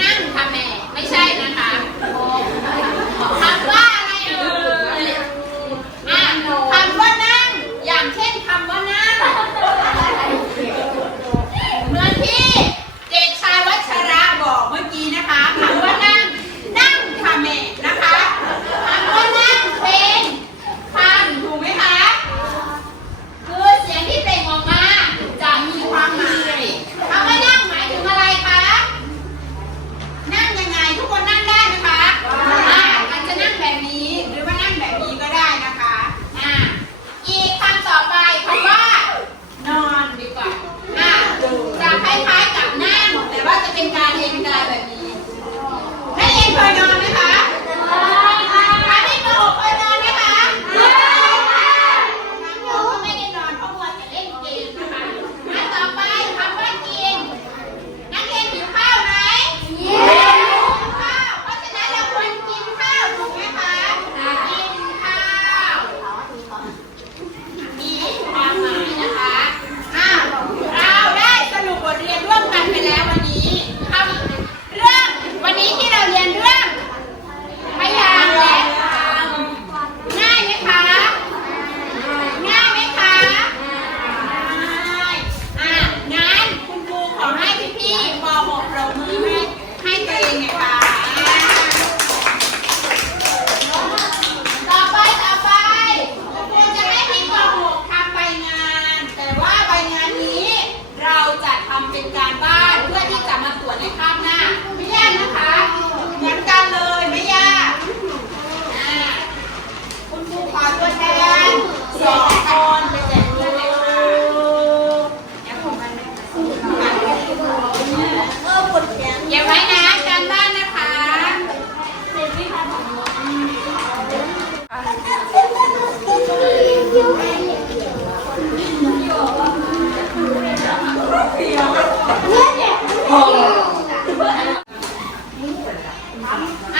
นั่งค่ะแม่ ไม่ใช่นะคะโอ้ Yeah.